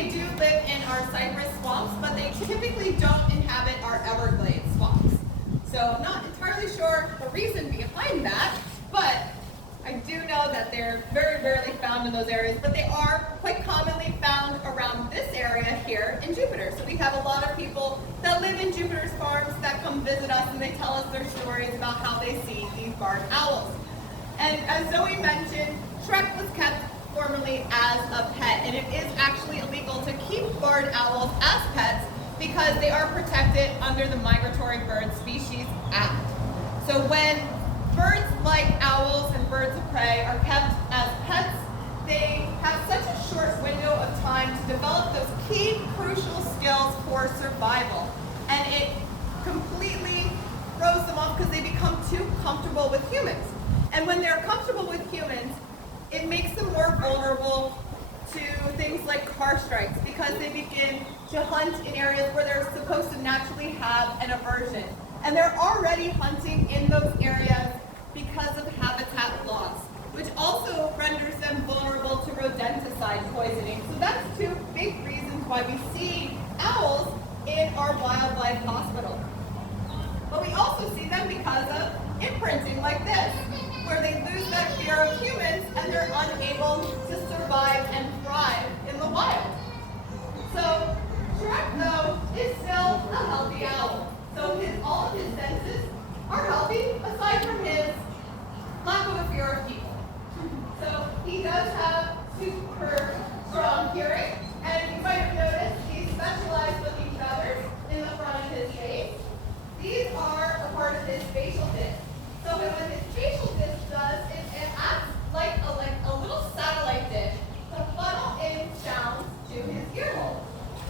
they do live in our cypress swamps, but they typically don't inhabit our Everglades swamps. So I'm not entirely sure the reason behind that, but I do know that they're very rarely found in those areas, but they are quite commonly found around this area here in Jupiter. So we have a lot of people that live in Jupiter's farms that come visit us, and they tell us their stories about how they see these barred owls. And as Zoe mentioned, Shrek was kept formerly as a pet, and it is actually illegal to keep barred owls as pets because they are protected under the Migratory Bird Species Act. So when birds like owls and birds of prey are kept as pets, they have such a short window of time to develop those key crucial skills for survival. And it completely throws them off because they become too comfortable with humans. And when they're comfortable with humans, it makes them more vulnerable to things like car strikes because they begin to hunt in areas where they're supposed to naturally have an aversion. And they're already hunting in those areas because of habitat loss, which also renders them vulnerable to rodenticide poisoning. So that's two big reasons why we see owls in our wildlife hospital. But we also see them because of imprinting like this, where they lose that fear of humans and they're unable to survive and thrive in the wild. So Shrek, though, is still a healthy owl. So all of his senses are healthy, aside from his lack of a fear of people. So he does have super strong hearing, and you might have noticed these specialized looking feathers in the front of his face. These are a part of his facial disc. So what his facial disc does is it acts like a little satellite dish to funnel in sounds to his ear holes,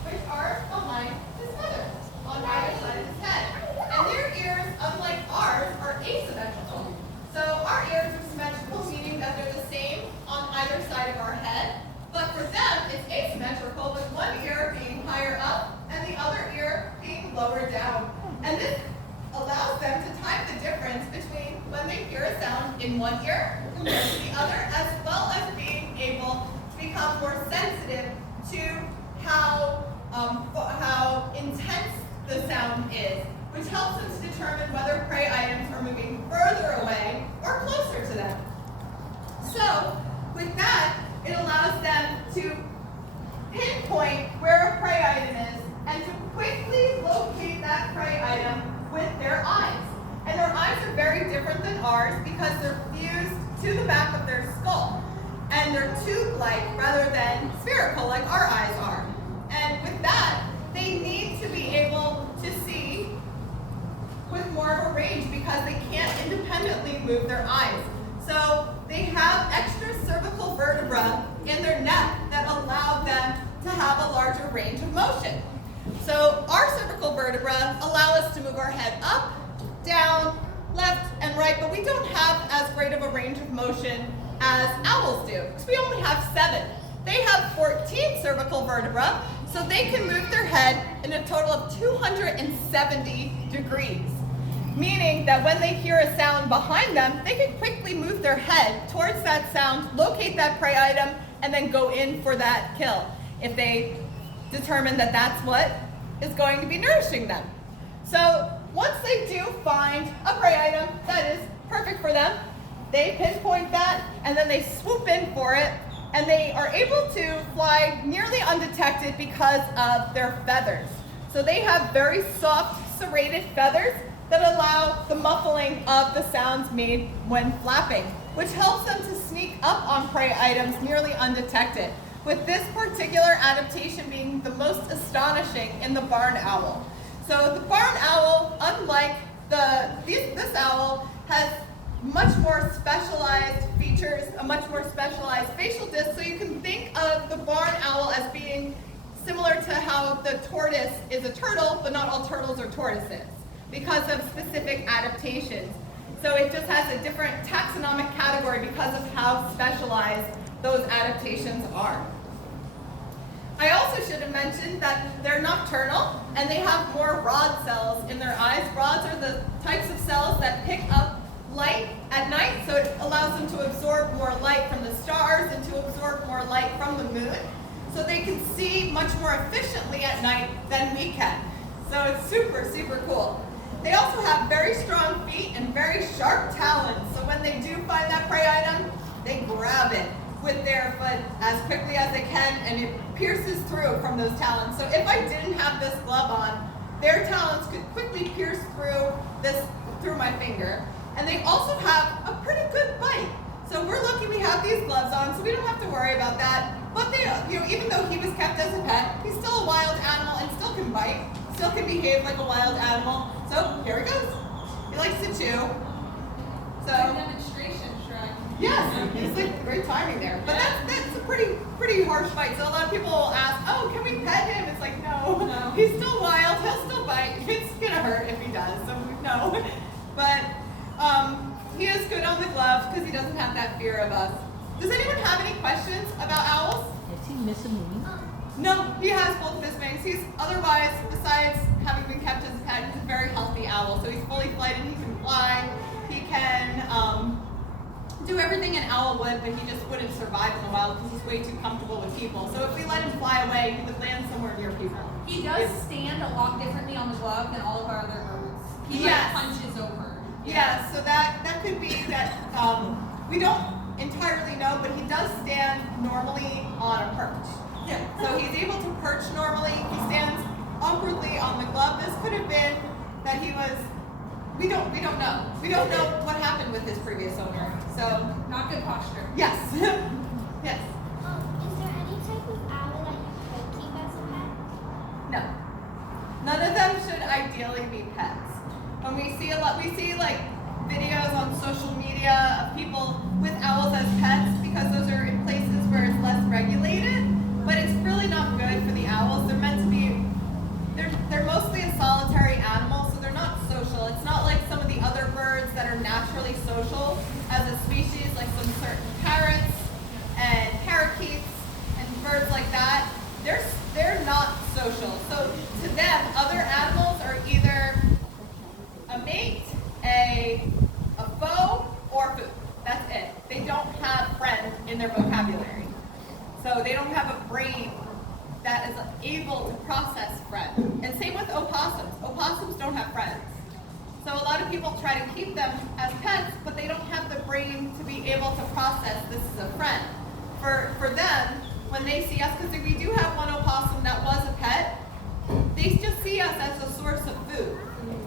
which are behind his feathers on either side of his head. And their ears, unlike ours, are asymmetrical. So our ears are symmetrical, meaning that they're the same on either side of our head. But for them, it's asymmetrical, with one ear being higher up and the other ear being lower down. And this allows them to time the difference between when they hear a sound in one ear compared to the other, as well as being able to become more sensitive to how intense the sound is, which helps them to determine whether prey items are moving further away or closer to them. So with that, it allows them to pinpoint where a prey item is and to quickly locate that prey item with their eyes. And their eyes are very different than ours because they're fused to the back of their skull. And they're tube-like rather than spherical like our eyes are. And with that, they need to be able to see with more of a range because they can't independently move their eyes. So they have extra cervical vertebra in their neck that allow them to have a larger range of motion. So our cervical vertebra allow us to move our head up, down, left, and right, but we don't have as great of a range of motion as owls do, because we only have 7. They have 14 cervical vertebra, so they can move their head in a total of 270 degrees, meaning that when they hear a sound behind them, they can quickly move their head towards that sound, locate that prey item, and then go in for that kill if they determine that that's what is going to be nourishing them. So once they do find a prey item that is perfect for them, they pinpoint that and then they swoop in for it, and they are able to fly nearly undetected because of their feathers. So they have very soft serrated feathers that allow the muffling of the sounds made when flapping, which helps them to sneak up on prey items nearly undetected, with this particular adaptation being the most astonishing in the barn owl. So the barn owl, unlike this owl, has much more specialized features, a much more specialized facial disc, so you can think of the barn owl as being similar to how the tortoise is a turtle, but not all turtles are tortoises, because of specific adaptations. So it just has a different taxonomic category because of how specialized those adaptations are. I also should have mentioned that they're nocturnal and they have more rod cells in their eyes. Rods are the types of cells that pick up light at night, so it allows them to absorb more light from the stars and to absorb more light from the moon. so they can see much more efficiently at night than we can. So it's super, super cool. They also have very strong feet and very sharp talons. So when they do find that prey item, they grab it with their foot as quickly as they can, and it pierces through from those talons. So if I didn't have this glove on, their talons could quickly pierce through my finger. And they also have a pretty good bite. So we're lucky we have these gloves on, so we don't have to worry about that. But they, even though he was kept as a pet, he's still a wild animal and still can bite, still can behave like a wild animal. So here he goes. He likes to chew. So demonstration, Shrek. yes, it's like great timing there. But that's a pretty harsh bite. So a lot of people will ask, oh, can we pet him? It's like, no. He's still wild. He'll still bite. It's gonna hurt if he does. So no. But he is good on the gloves because he doesn't have that fear of us. Does anyone have any questions about owls? Is he missing wings? No, he has both of his wings. He's otherwise, besides having been kept as a pet, he's a very healthy owl. So he's fully flighted. He can fly. He can do everything an owl would, but he just wouldn't survive in the wild because he's way too comfortable with people. So if we let him fly away, he would land somewhere near people. He does stand a lot differently on the glove than all of our other birds. He Yes. punches over. Yeah, so that could be that we don't entirely know, but he does stand normally on a perch. Yeah. So he's able to perch normally. He stands awkwardly on the glove. This could have been that he was. We don't know. We don't know what happened with his previous owner. So Not good posture. yes, yes. Is there any type of owl that you could keep as a pet? No. None of them should ideally be pets. When we see like videos on social media of people with owls as pets because those are in places where it's less regulated, but it's really not good for the owls. They're meant to be, they're mostly a solitary animal, so they're not social. It's not like some of the other birds that are naturally social as a species, like some certain parrots and parakeets and birds like that. They're not social. So to them, other animals are either a mate, a foe, or food. That's it. They don't have friends in their vocabulary. So they don't have a brain that is able to process friends. And same with opossums. Opossums don't have friends. So a lot of people try to keep them as pets, but they don't have the brain to be able to process this is a friend. For them, when they see us, because we do have one opossum that was a pet, they just see us as a source of food.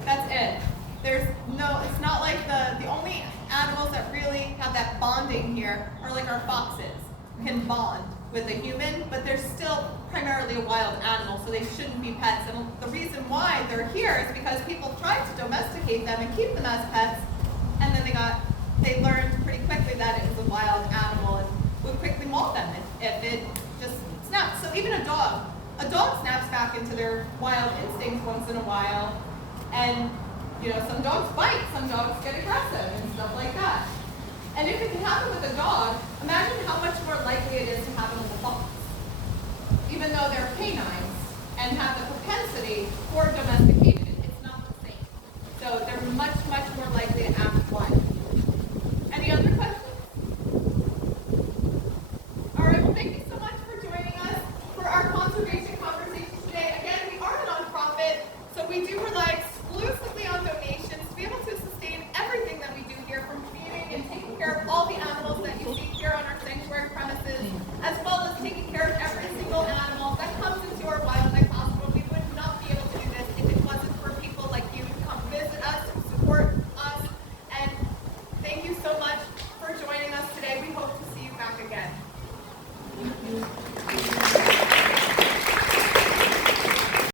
That's it. It's not like the only animals that really have that bonding here are like our foxes, can bond with a human, but they're still primarily a wild animal, so they shouldn't be pets. And the reason why they're here is because people tried to domesticate them and keep them as pets, and then they learned pretty quickly that it was a wild animal and would quickly maul them if it just snaps. So even a dog snaps back into their wild instincts once in a while, and some dogs bite, some dogs get aggressive and stuff like that. And if it can happen with a dog, imagine how much more likely it is to happen with a fox. Even though they're canines and have the propensity for domestication, it's not the same. So they're much, much more likely to act wild. Any other questions? All right, well, thank you so much for joining us for our conservation conversation today. Again, we are a nonprofit, so we do rely exclusively on donations to be able to sustain everything that we do here, from feeding and taking care of all the animals that you see here on our sanctuary premises, as well as taking care of every single animal that comes into our wildlife hospital. We would not be able to do this if it wasn't for people like you to come visit us, support us, and thank you so much for joining us today. We hope to see you back again. Thank you.